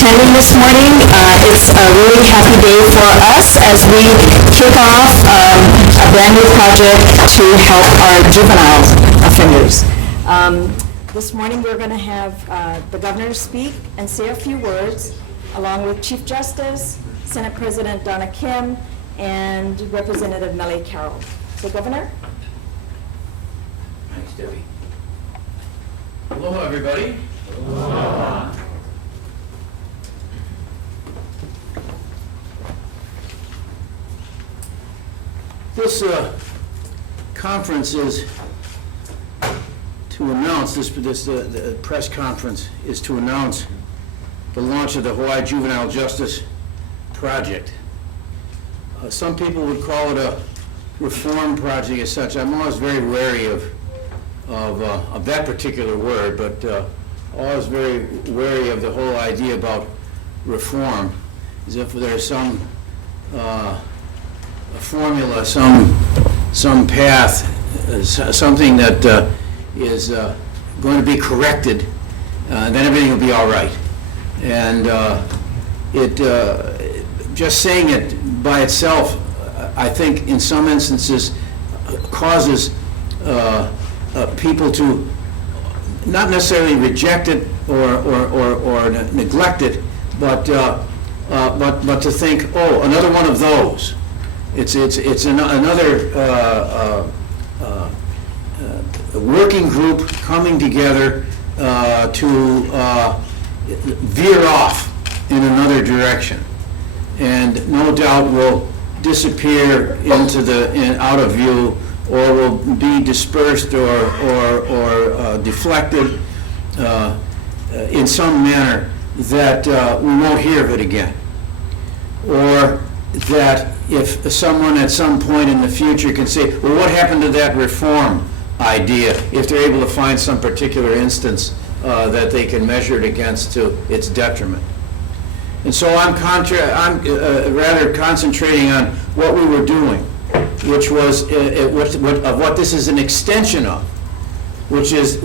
attending this morning. It's a really happy day for us as we kick off a brand new project to help our juvenile offenders. This morning we're going to have the governor speak and say a few words, along with Chief Justice, Senate President Donna Kim, and Representative Mellie Carroll. So, Governor. Thanks, Debbie. Aloha, everybody. Aloha. This conference is to announce, the press conference is to announce the launch of the Hawaii Juvenile Justice Project. Some people would call it a reform project as such. I'm always very wary of that particular word, but always very wary of the whole idea about reform, as if there's some a formula, some path, something that is going to be corrected, then everything will be all right. And just saying it by itself, I think in some instances causes people to not necessarily reject it or neglect it, but to think, oh, another one of those. It's another working group coming together to veer off in another direction, and no doubt will disappear out of view, or will be dispersed or deflected in some manner that we won't hear of it again, or that if someone at some point in the future can say, well, what happened to that reform idea, if they're able to find some particular instance that they can measure it against to its detriment. And so I'm rather concentrating on what we were doing, which was what this is an extension of, which is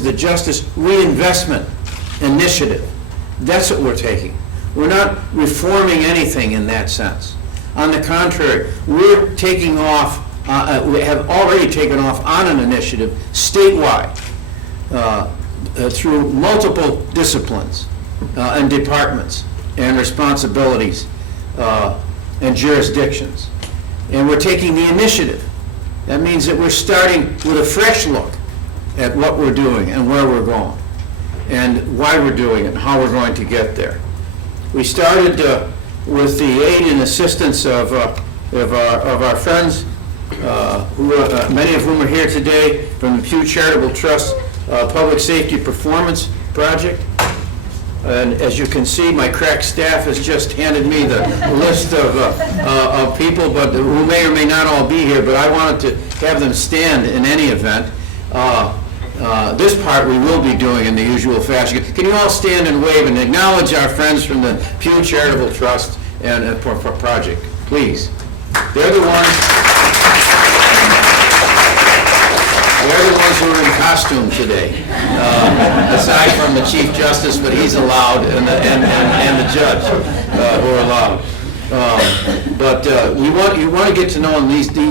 the Justice Reinvestment Initiative. That's what we're taking. We're not reforming anything in that sense. On the contrary, we're taking off, we have already taken off on an initiative statewide through multiple disciplines and departments and responsibilities and jurisdictions. And we're taking the initiative. That means that we're starting with a fresh look at what we're doing and where we're going and why we're doing it and how we're going to get there. We started with the aid and assistance of our friends, many of whom are here today, from the Pew Charitable Trust Public Safety Performance Project. And as you can see, my crack staff has just handed me the list of people, but who may or may not all be here, but I wanted to have them stand in any event. This part we will be doing in the usual fashion. Can you all stand and wave and acknowledge our friends from the Pew Charitable Trust and Project, please? They're the ones who are in costume today, aside from the Chief Justice, but he's allowed, and the judge who are allowed. But you want to get to know them.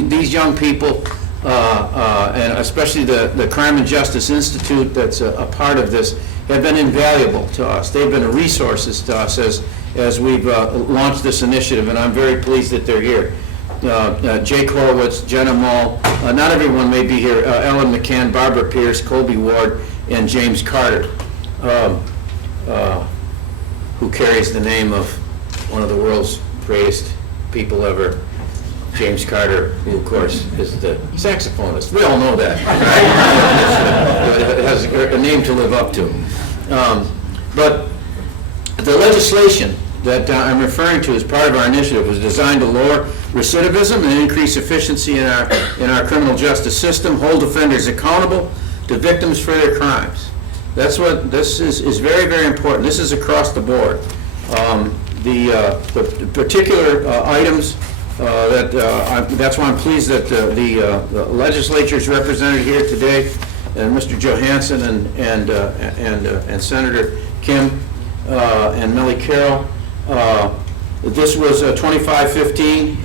These young people, and especially the Crime and Justice Institute that's a part of this, have been invaluable to us. They've been resources to us as we've launched this initiative, and I'm very pleased that they're here. Jake Horowitz, Jenna Mull, not everyone may be here, Ellen McCann, Barbara Pierce, Colby Ward, and James Carter, who carries the name of one of the world's greatest people ever, James Carter, who of course is the saxophonist. We all know that, right? It has a name to live up to. But the legislation that I'm referring to as part of our initiative was designed to lower recidivism and increase efficiency in our criminal justice system, hold offenders accountable to victims for their crimes. That's what this is very, very important. This is across the board. The particular items that's why I'm pleased that the legislature is represented here today, and Mr. Johansson and Senator Kim and Millie Carroll. This was 2515,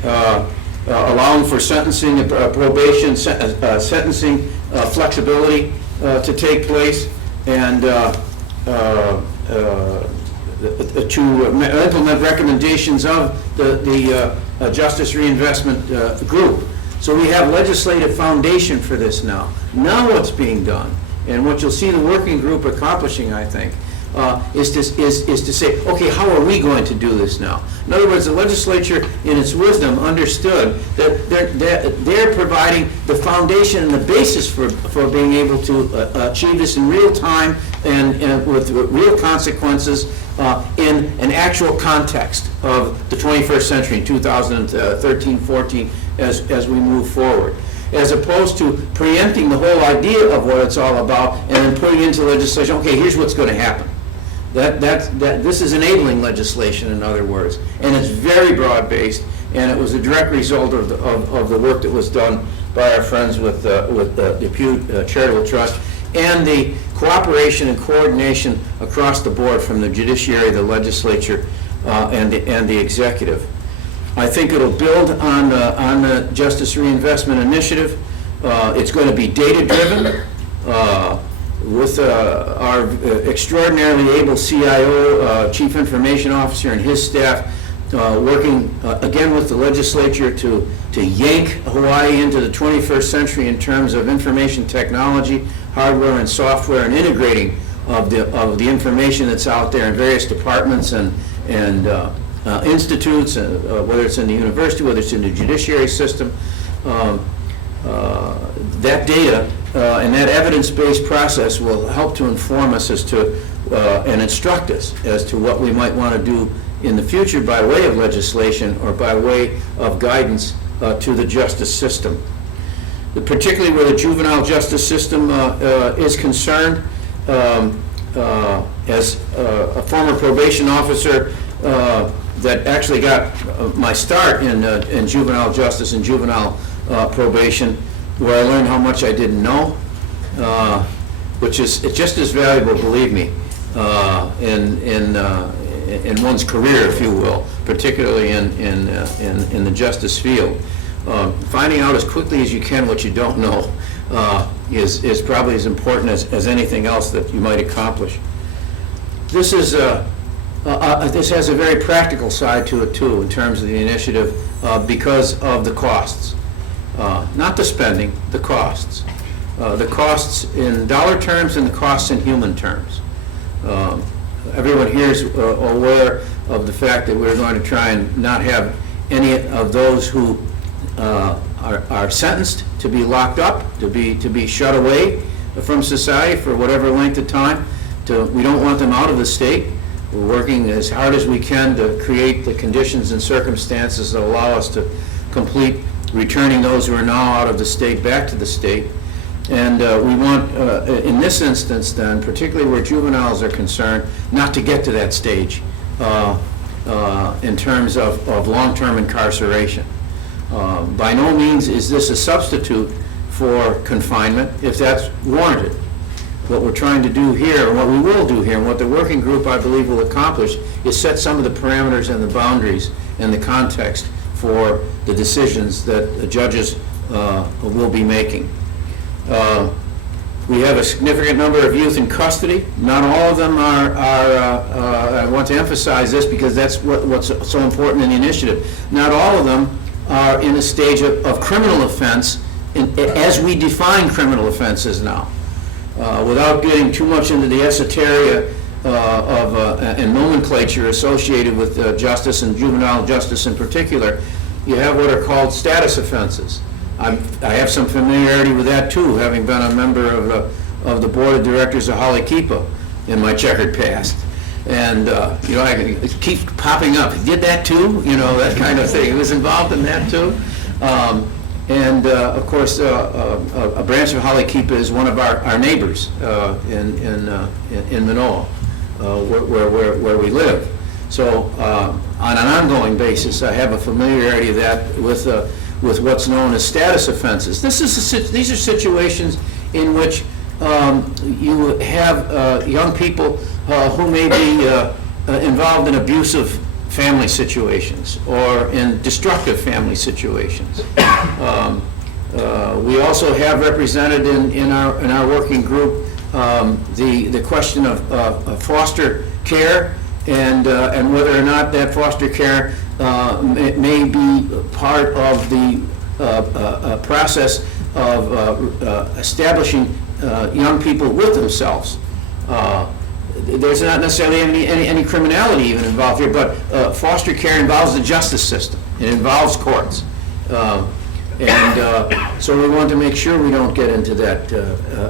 allowing for sentencing, probation, sentencing flexibility to take place, and to implement recommendations of the Justice Reinvestment Group. So we have legislative foundation for this now. Now what's being done, and what you'll see the working group accomplishing, I think, is to say, okay, how are we going to do this now? In other words, the legislature, in its wisdom, understood that they're providing the foundation and the basis for being able to achieve this in real time and with real consequences in an actual context of the 21st century, 2013-14, as we move forward, as opposed to preempting the whole idea of what it's all about and then putting into legislation, okay, here's what's going to happen. This is enabling legislation, in other words, and it's very broad-based, and it was a direct result of the work that was done by our friends with the Pew Charitable Trust, and the cooperation and coordination across the board from the judiciary, the legislature, and the executive. I think it'll build on the Justice Reinvestment Initiative. It's going to be data-driven. With our extraordinarily able CIO, Chief Information Officer, and his staff working again with the legislature to yank Hawaii into the 21st century in terms of information technology, hardware and software, and integrating of the information that's out there in various departments and institutes, whether it's in the university, whether it's in the judiciary system. That data and that evidence-based process will help to inform us as to and instruct us as to what we might want to do in the future by way of legislation or by way of guidance to the justice system. Particularly where the juvenile justice system is concerned, as a former probation officer that actually got my start in juvenile justice and juvenile probation, where I learned how much I didn't know, which is just as valuable, believe me, in one's career, if you will, particularly in the justice field. Finding out as quickly as you can what you don't know is probably as important as anything else that you might accomplish. This has a very practical side to it too, in terms of the initiative, because of the costs. Not the spending, the costs. The costs in dollar terms and the costs in human terms. Everyone here is aware of the fact that we're going to try and not have any of those who are sentenced to be locked up, to be shut away from society for whatever length of time. We don't want them out of the state. We're working as hard as we can to create the conditions and circumstances that allow us to complete returning those who are now out of the state back to the state. And we want, in this instance then, particularly where juveniles are concerned, not to get to that stage in terms of long-term incarceration. By no means is this a substitute for confinement, if that's warranted. What we're trying to do here, and what we will do here, and what the working group, I believe, will accomplish, is set some of the parameters and the boundaries and the context for the decisions that the judges will be making. We have a significant number of youth in custody. Not all of them are I want to emphasize this because that's what's so important in the initiative. Not all of them are in a stage of criminal offense as we define criminal offenses now. Without getting too much into the esoteria and nomenclature associated with justice and juvenile justice in particular, you have what are called status offenses. I have some familiarity with that too, having been a member of the board of directors of Holly Keepa in my checkered past. And it keeps popping up. Did that too? That kind of thing. It was involved in that too. Of course, a branch of Holly Keepa is one of our neighbors in Manoa, where we live. So on an ongoing basis, I have a familiarity of that with what's known as status offenses. These are situations in which you have young people who may be involved in abusive family situations or in destructive family situations. We also have represented in our working group the question of foster care and whether or not that foster care may be part of the process of establishing young people with themselves. There's not necessarily any criminality even involved here, but foster care involves the justice system. It involves courts. So we want to make sure we don't get into that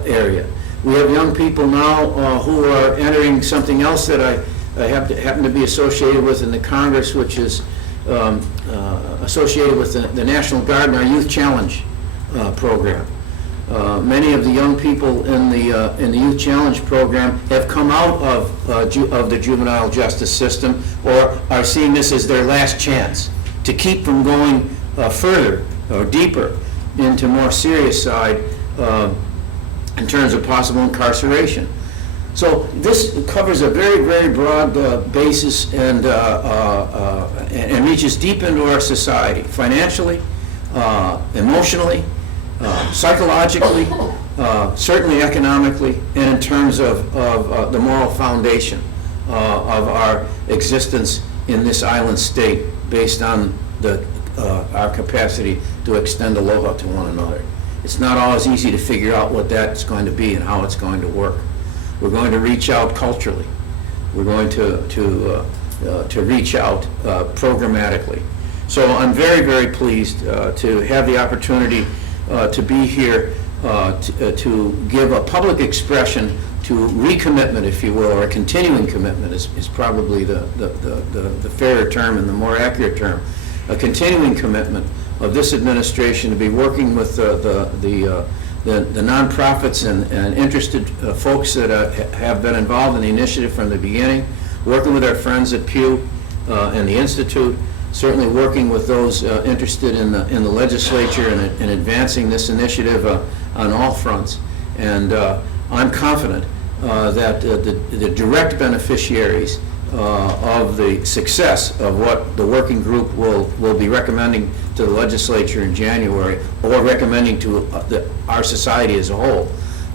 area. We have young people now who are entering something else that I happen to be associated with in the Congress, which is associated with the National Guard and our Youth Challenge program. Many of the young people in the Youth Challenge program have come out of the juvenile justice system or are seeing this as their last chance to keep from going further or deeper into more serious side in terms of possible incarceration. So this covers a very, very broad basis and reaches deep into our society, financially, emotionally, psychologically, certainly economically, and in terms of the moral foundation of our existence in this island state based on our capacity to extend aloha to one another. It's not always easy to figure out what that's going to be and how it's going to work. We're going to reach out culturally. We're going to reach out programmatically. So I'm very, very pleased to have the opportunity to be here to give a public expression to recommitment, if you will, or a continuing commitment is probably the fairer term and the more accurate term. A continuing commitment of this administration to be working with the nonprofits and interested folks that have been involved in the initiative from the beginning, working with our friends at Pew and the Institute, certainly working with those interested in the legislature and advancing this initiative on all fronts. And I'm confident that the direct beneficiaries of the success of what the working group will be recommending to the legislature in January, or recommending to our society as a whole,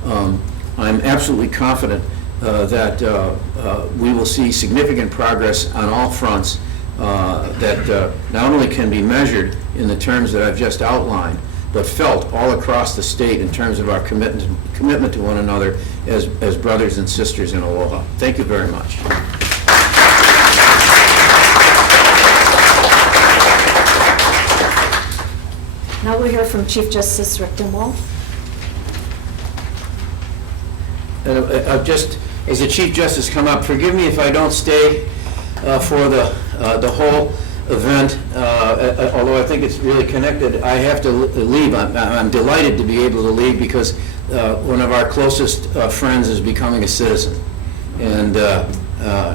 I'm absolutely confident that we will see significant progress on all fronts that not only can be measured in the terms that I've just outlined, but felt all across the state in terms of our commitment to one another as brothers and sisters in aloha. Thank you very much. Now we'll hear from Chief Justice Rick Dimwald. Just as the Chief Justice come up, forgive me if I don't stay for the whole event, although I think it's really connected. I have to leave. I'm delighted to be able to leave because one of our closest friends is becoming a citizen. And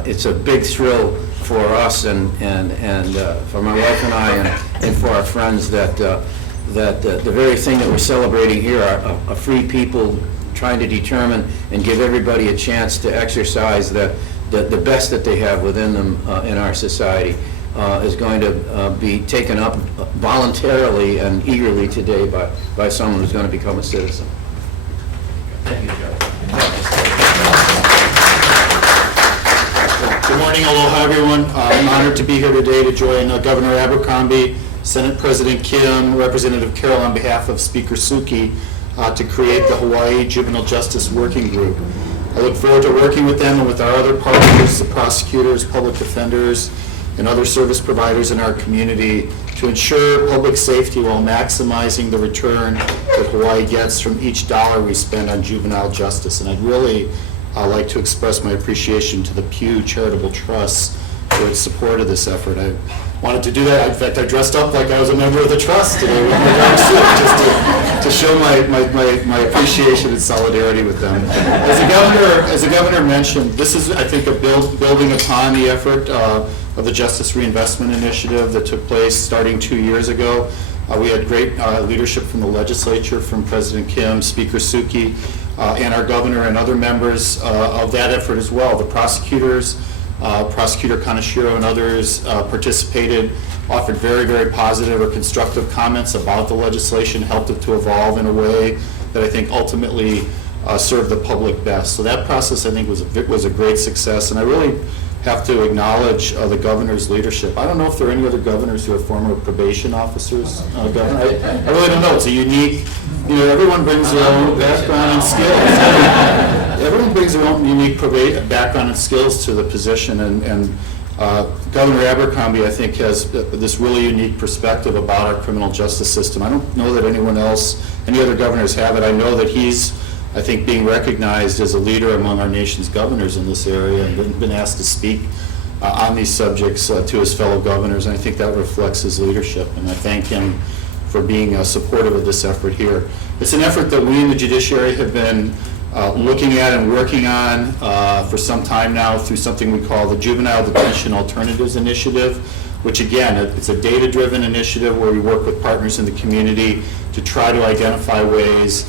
it's a big thrill for us and for my wife and I and for our friends that the very thing that we're celebrating here are a free people trying to determine and give everybody a chance to exercise the best that they have within them in our society is going to be taken up voluntarily and eagerly today by someone who's going to become a citizen. Thank you, Joe. Good morning, aloha everyone. I'm honored to be here today to join Governor Abercrombie, Senate President Kim, Representative Carroll on behalf of Speaker Suki to create the Hawaii Juvenile Justice Working Group. I look forward to working with them and with our other partners, the prosecutors, public defenders, and other service providers in our community to ensure public safety while maximizing the return that Hawaii gets from each dollar we spend on juvenile justice. And I'd really like to express my appreciation to the Pew Charitable Trust for its support of this effort. I wanted to do that. In fact, I dressed up like I was a member of the trust today with my dark suit just to show my appreciation and solidarity with them. As the governor mentioned, this is, I think, building upon the effort of the Justice Reinvestment Initiative that took place starting 2 years ago. We had great leadership from the legislature, from President Kim, Speaker Suki, and our governor and other members of that effort as well. The prosecutors Prosecutor Kaneshiro and others participated, offered very, very positive or constructive comments about the legislation, helped it to evolve in a way that I think ultimately served the public best. So that process, I think, was a great success, and I really have to acknowledge the governor's leadership. I don't know if there are any other governors who are former probation officers. Governor. I really don't know. It's a unique, everyone brings their own background and skills. Everyone brings their own unique background and skills to the position, and Governor Abercrombie, I think, has this really unique perspective about our criminal justice system. I don't know that any other governors have it. I know that he's, I think, being recognized as a leader among our nation's governors in this area and been asked to speak on these subjects to his fellow governors, and I think that reflects his leadership, and I thank him for being supportive of this effort here. It's an effort that we in the judiciary have been looking at and working on for some time now through something we call the Juvenile Detention Alternatives Initiative, which again, it's a data-driven initiative where we work with partners in the community to try to identify ways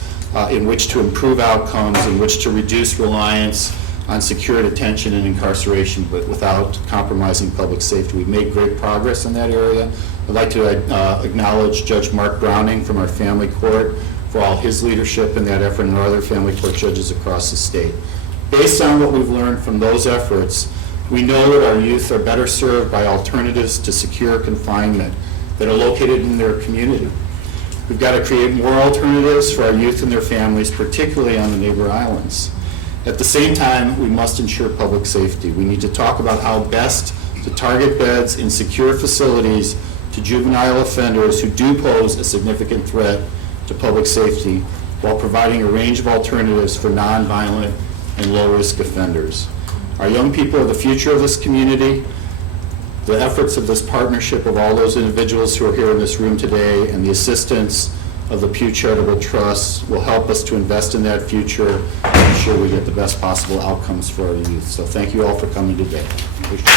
in which to improve outcomes, in which to reduce reliance on secure detention and incarceration, but without compromising public safety. We've made great progress in that area. I'd like to acknowledge Judge Mark Browning from our family court for all his leadership in that effort, and our other family court judges across the state. Based on what we've learned from those efforts, we know that our youth are better served by alternatives to secure confinement that are located in their community. We've got to create more alternatives for our youth and their families, particularly on the neighbor islands. At the same time, we must ensure public safety. We need to talk about how best to target beds in secure facilities to juvenile offenders who do pose a significant threat to public safety, while providing a range of alternatives for nonviolent and low-risk offenders. Our young people are the future of this community. The efforts of this partnership of all those individuals who are here in this room today and the assistance of the Pew Charitable Trust will help us to invest in that future and ensure we get the best possible outcomes for our youth. So thank you all for coming today. Appreciate it.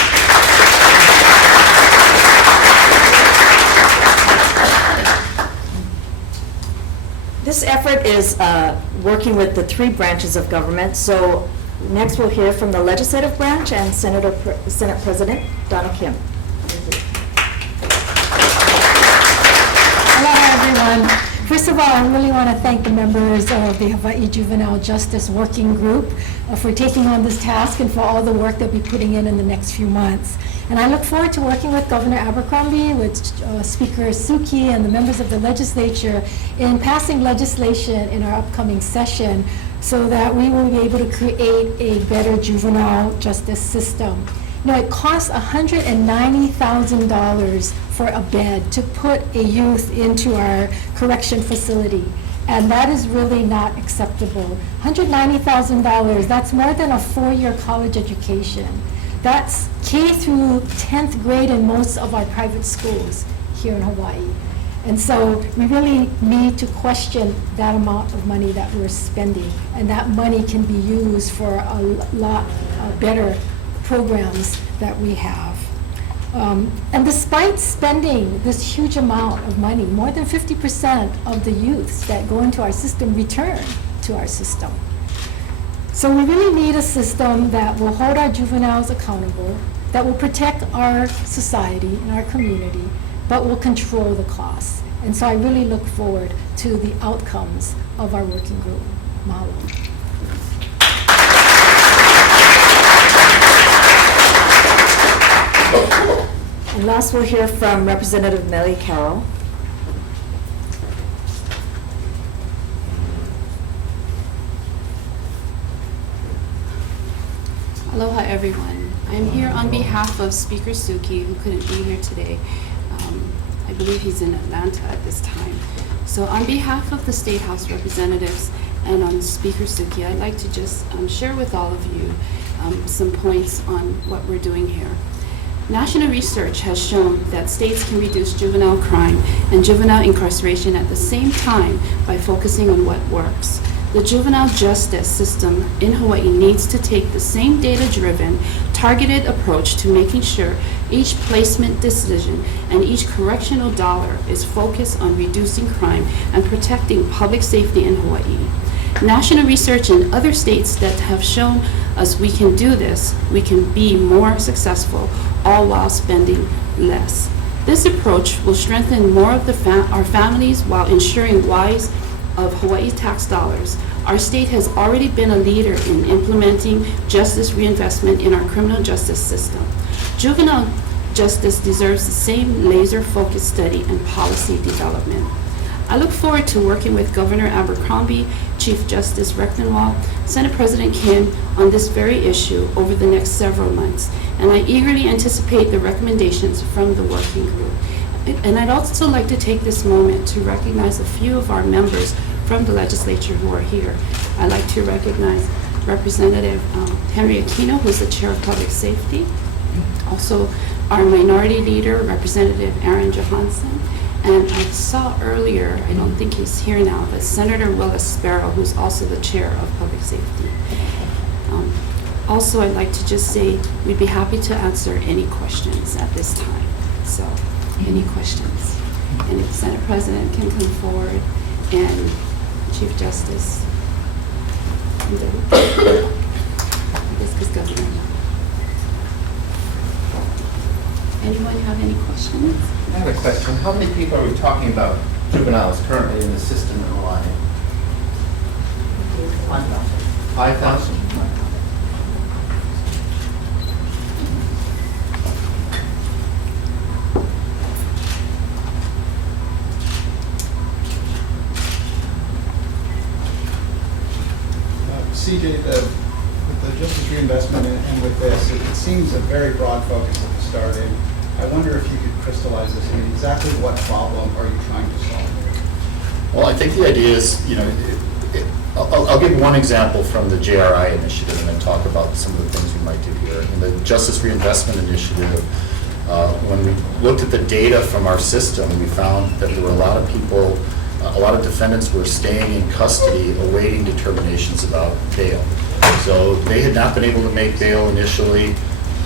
This effort is working with the three branches of government. So next we'll hear from the legislative branch and Senate President Donna Kim. Hello, everyone. First of all, I really want to thank the members of the Hawaii Juvenile Justice Working Group for taking on this task and for all the work they'll be putting in the next few months. And I look forward to working with Governor Abercrombie, with Speaker Suki, and the members of the legislature in passing legislation in our upcoming session so that we will be able to create a better juvenile justice system. It costs $190,000 for a bed to put a youth into our correction facility. And that is really not acceptable. $190,000, that's more than a 4-year college education. That's K through 10th grade in most of our private schools here in Hawaii. And so we really need to question that amount of money that we're spending. And that money can be used for a lot better programs that we have. And despite spending this huge amount of money, more than 50% of the youths that go into our system return to our system. So we really need a system that will hold our juveniles accountable, that will protect our society and our community, but will control the costs. And so I really look forward to the outcomes of our working group. Mahalo. And last we'll hear from Representative Nellie Carroll. Aloha, everyone. I'm here on behalf of Speaker Suki, who couldn't be here today. I believe he's in Atlanta at this time. So on behalf of the State House representatives and on Speaker Suki, I'd like to just share with all of you some points on what we're doing here. National research has shown that states can reduce juvenile crime and juvenile incarceration at the same time by focusing on what works. The juvenile justice system in Hawaii needs to take the same data-driven, targeted approach to making sure each placement decision and each correctional dollar is focused on reducing crime and protecting public safety in Hawaii. national research in other states that have shown us we can do this, we can be more successful, all while spending less. This approach will strengthen more of our families while ensuring wise of Hawaii tax dollars. Our state has already been a leader in implementing justice reinvestment in our criminal justice system. Juvenile justice deserves the same laser-focused study and policy development. I look forward to working with Governor Abercrombie, Chief Justice Recktenwald, Senate President Kim on this very issue over the next several months, and I eagerly anticipate the recommendations from the working group. And I'd also like to take this moment to recognize a few of our members from the legislature who are here. I'd like to recognize Representative Henry Aquino, who's the Chair of Public Safety. Also, our Minority Leader, Representative Aaron Johansson. And I saw earlier, I don't think he's here now, but Senator Willis Sparrow, who's also the Chair of Public Safety. Also, I'd like to just say we'd be happy to answer any questions at this time. So, any questions? And if Senate President can come forward and Chief Justice. And then, I guess because Governor. Anyone have any questions? I have a question. How many people are we talking about juveniles currently in the system in Hawaii? 5,000? CJ, with the justice reinvestment and with this, it seems a very broad focus at the start. And I wonder if you could crystallize this. I mean, exactly what problem are you trying to solve? Well, I think the idea is, I'll give one example from the JRI initiative and then talk about some of the things we might do here. In the Justice Reinvestment Initiative, when we looked at the data from our system, we found that there were a lot of people, a lot of defendants were staying in custody awaiting determinations about bail. So they had not been able to make bail initially,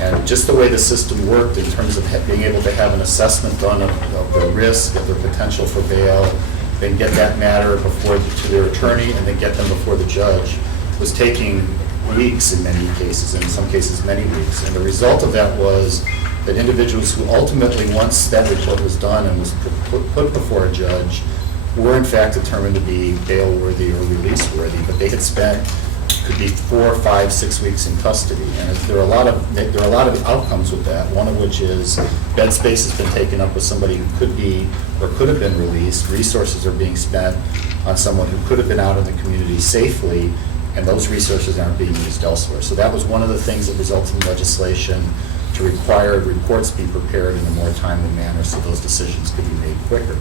and just the way the system worked in terms of being able to have an assessment done of the risk, of the potential for bail, then get that matter to their attorney, and then get them before the judge, was taking weeks in many cases, and in some cases many weeks. And the result of that was that individuals who ultimately, once that report was done and was put before a judge, were in fact determined to be bail worthy or release worthy, but they had spent, could be 4, 5, 6 weeks in custody. And there are a lot of outcomes with that, one of which is bed space has been taken up with somebody who could be or could have been released. Resources are being spent on someone who could have been out in the community safely, and those resources aren't being used elsewhere. So that was one of the things that resulted in legislation to require reports be prepared in a more timely manner so those decisions could be made quicker.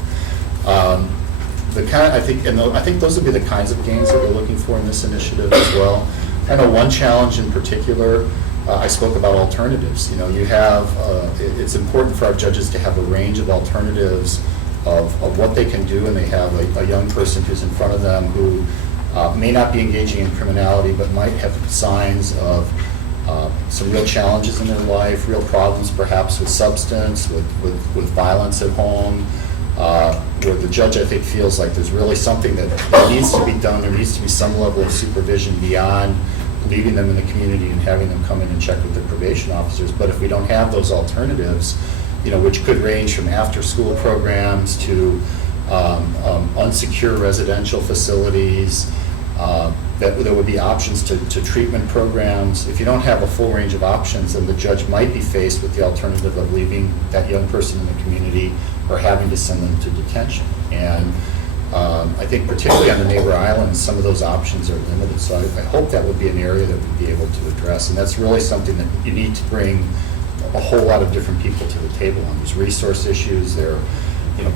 I think those would be the kinds of gains that we're looking for in this initiative as well. I know one challenge in particular, I spoke about alternatives. You have, it's important for our judges to have a range of alternatives of what they can do, and they have a young person who's in front of them who may not be engaging in criminality, but might have signs of some real challenges in their life, real problems perhaps with substance, with violence at home, where the judge, I think, feels like there's really something that needs to be done. There needs to be some level of supervision beyond leaving them in the community and having them come in and check with the probation officers. But if we don't have those alternatives, which could range from after-school programs to unsecure residential facilities, that there would be options to treatment programs. If you don't have a full range of options, then the judge might be faced with the alternative of leaving that young person in the community or having to send them to detention. And I think particularly on the neighbor islands, some of those options are limited. So I hope that would be an area that we'd be able to address. And that's really something that you need to bring a whole lot of different people to the table on. There's resource issues, there are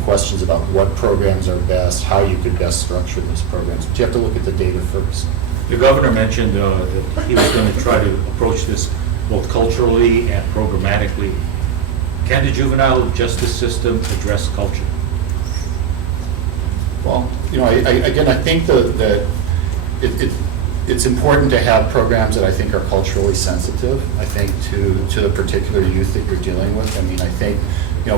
questions about what programs are best, how you could best structure those programs. But you have to look at the data first. The governor mentioned that he was going to try to approach this both culturally and programmatically. Can the juvenile justice system address culture? Well, I think that it's important to have programs that I think are culturally sensitive, I think, to the particular youth that you're dealing with. I mean, I think,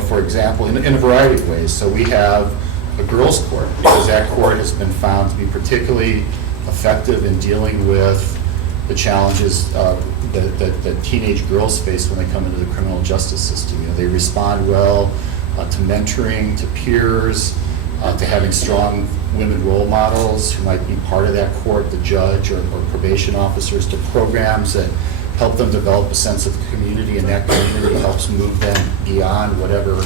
for example, in a variety of ways. So we have a girls' court, because that court has been found to be particularly effective in dealing with the challenges that teenage girls face when they come into the criminal justice system. They respond well to mentoring, to peers, to having strong women role models who might be part of that court, the judge or probation officers, to programs that help them develop a sense of community, and that community helps move them beyond whatever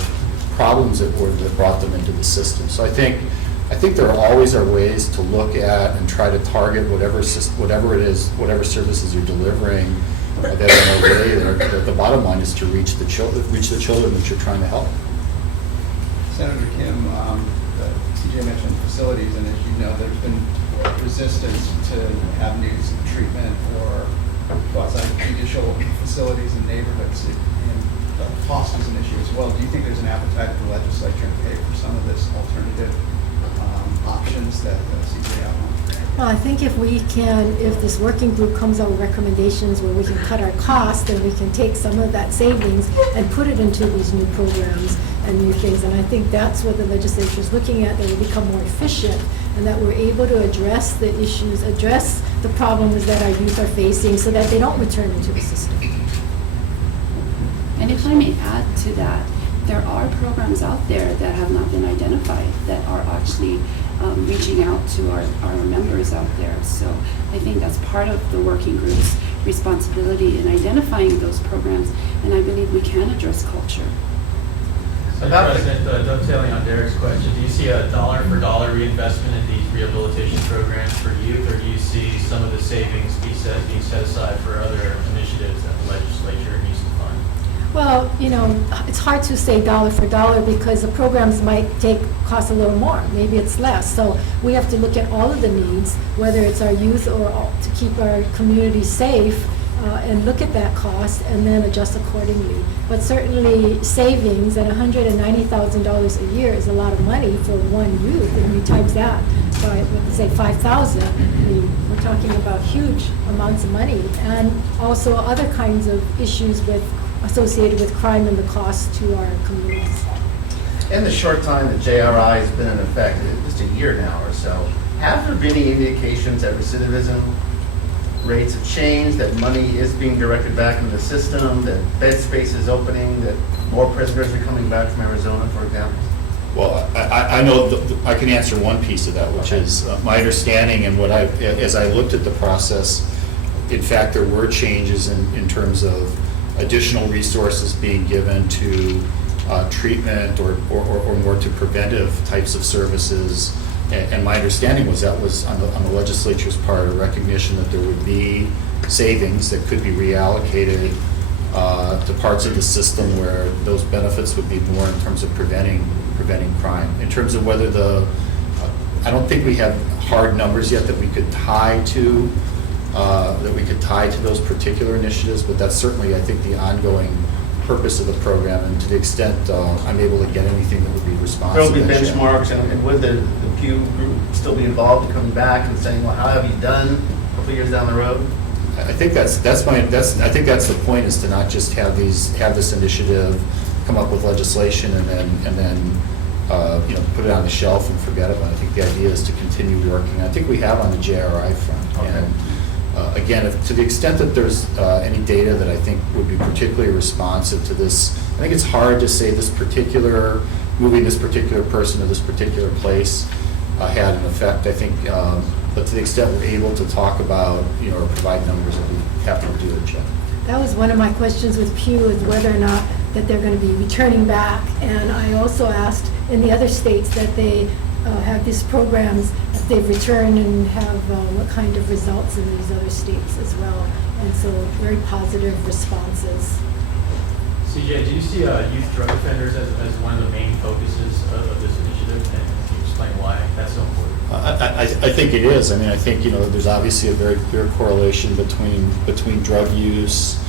problems that brought them into the system. So I think there always are ways to look at and try to target whatever it is, whatever services you're delivering that are in a way that the bottom line is to reach the children that you're trying to help. Senator Kim, CJ mentioned facilities, and as you know, there's been resistance to avenues of treatment or quasi-judicial facilities in neighborhoods, and cost is an issue as well. Do you think there's an appetite for the legislature to pay for some of this alternative options that CJ outlined? Well, I think if this working group comes out with recommendations where we can cut our costs, then we can take some of that savings and put it into these new programs and new things. And I think that's what the legislature is looking at, that we become more efficient and that we're able to address the issues, address the problems that our youth are facing so that they don't return into the system. And if I may add to that, there are programs out there that have not been identified that are actually reaching out to our members out there. So I think that's part of the working group's responsibility in identifying those programs, and I believe we can address culture. So President, dovetailing on Derek's question, do you see a dollar-for-dollar reinvestment in these rehabilitation programs for youth, or do you see some of the savings being set aside for other initiatives that the legislature needs to fund? Well, it's hard to say dollar for dollar because the programs might cost a little more. Maybe it's less. So we have to look at all of the needs, whether it's our youth or to keep our community safe, and look at that cost and then adjust accordingly. But certainly savings at $190,000 a year is a lot of money for one youth. And you times that by, say, 5,000, we're talking about huge amounts of money, and also other kinds of issues associated with crime and the cost to our communities. In the short time that JRI has been in effect, just a year now or so, have there been any indications that recidivism rates have changed, that money is being directed back into the system, that bed space is opening, that more prisoners are coming back from Arizona, for example? Well, I know I can answer one piece of that, which is my understanding, and as I looked at the process, in fact, there were changes in terms of additional resources being given to treatment or more to preventive types of services. And my understanding was that was on the legislature's part, a recognition that there would be savings that could be reallocated to parts of the system where those benefits would be more in terms of preventing crime. In terms of whether I don't think we have hard numbers yet that we could tie to those particular initiatives, but that's certainly, I think, the ongoing purpose of the program, and to the extent I'm able to get anything that would be responsive. There will be benchmarks, and would the Pew group still be involved in coming back and saying, well, how have you done a couple years down the road? I think that's the point, is to not just have this initiative come up with legislation and then put it on the shelf and forget about it. I think the idea is to continue working. I think we have on the JRI front. Okay. And again, to the extent that there's any data that I think would be particularly responsive to this, I think it's hard to say moving this particular person to this particular place had an effect. I think, but to the extent we're able to talk about, or provide numbers, that we have to do it, Jeff. That was one of my questions with Pew, is whether or not that they're going to be returning back. And I also asked in the other states that they have these programs, if they've returned, and have what kind of results in these other states as well. And so very positive responses. CJ, do you see youth drug offenders as one of the main focuses of this initiative? And can you explain why that's so important? I think it is. I mean, I think, there's obviously a very clear correlation between drug use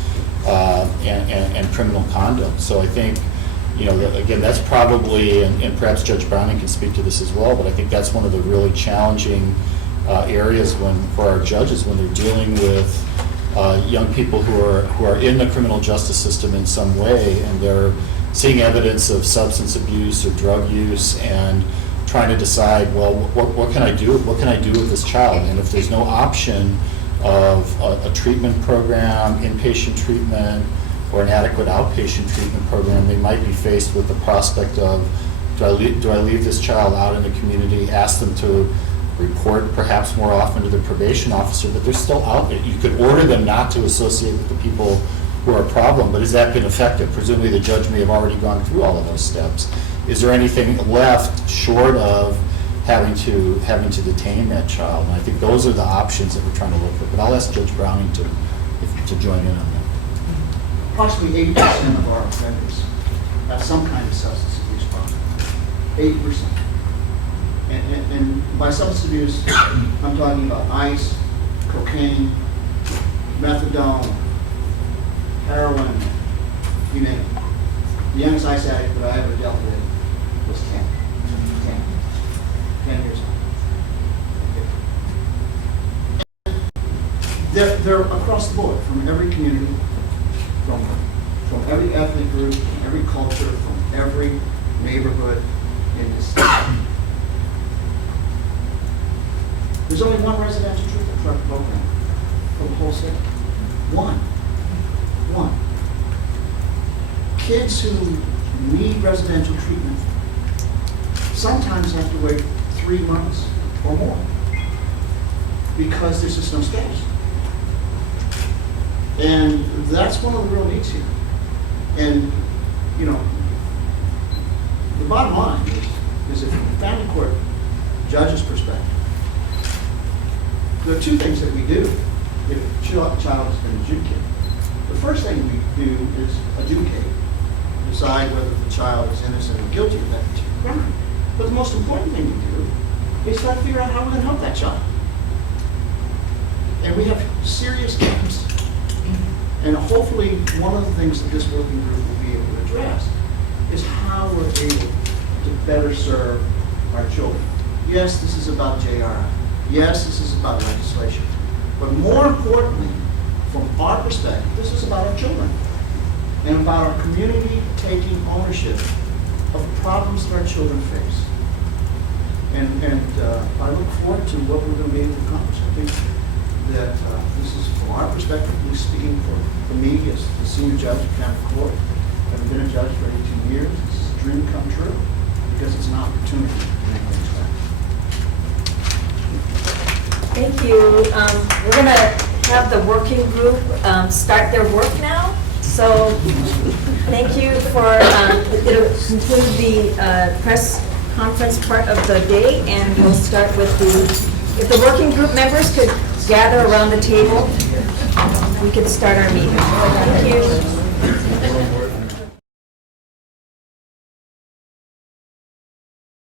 and criminal conduct. So I think, again, that's probably, and perhaps Judge Browning can speak to this as well, but I think that's one of the really challenging areas for our judges when they're dealing with young people who are in the criminal justice system in some way, and they're seeing evidence of substance abuse or drug use and trying to decide, well, what can I do? What can I do with this child? And if there's no option of a treatment program, inpatient treatment, or an adequate outpatient treatment program, they might be faced with the prospect of, do I leave this child out in the community, ask them to report perhaps more often to the probation officer, but they're still out there. You could order them not to associate with the people who are a problem, but has that been effective? Presumably the judge may have already gone through all of those steps. Is there anything left short of having to detain that child? And I think those are the options that we're trying to look at. But I'll ask Judge Browning to join in on that. Approximately 80% of our offenders have some kind of substance abuse problem. 80%. And by substance abuse, I'm talking about ice, cocaine, methadone, heroin, you name it. The youngest ice addict that I ever dealt with was 10 years old. They're across the board, from every community, from every ethnic group, from every culture, from every neighborhood in this state. There's only one residential treatment program for the whole state. One. Kids who need residential treatment sometimes have to wait 3 months or more because there's just no space. And that's one of the real needs here. And, you know, the bottom line is if from the family court judge's perspective, there are two things that we do if a child has been adjudicated. The first thing we do is adjudicate, decide whether the child is innocent or guilty of that particular crime. But the most important thing we do is try to figure out how we're going to help that child. And we have serious gaps. And hopefully one of the things that this working group will be able to address is how we're able to better serve our children. Yes, this is about JRI. Yes, this is about legislation. But more importantly, from our perspective, this is about our children and about our community taking ownership of the problems that our children face. And I look forward to what we're going to be able to accomplish. I think that this is, from our perspective, we're speaking for me as the senior judge of family court. I've been a judge for 18 years. This is a dream come true because it's an opportunity to make things right. Thank you. We're going to have the working group start their work now. So thank you for, it'll conclude the press conference part of the day, and we'll start with if the working group members could gather around the table, we could start our meeting. Thank you.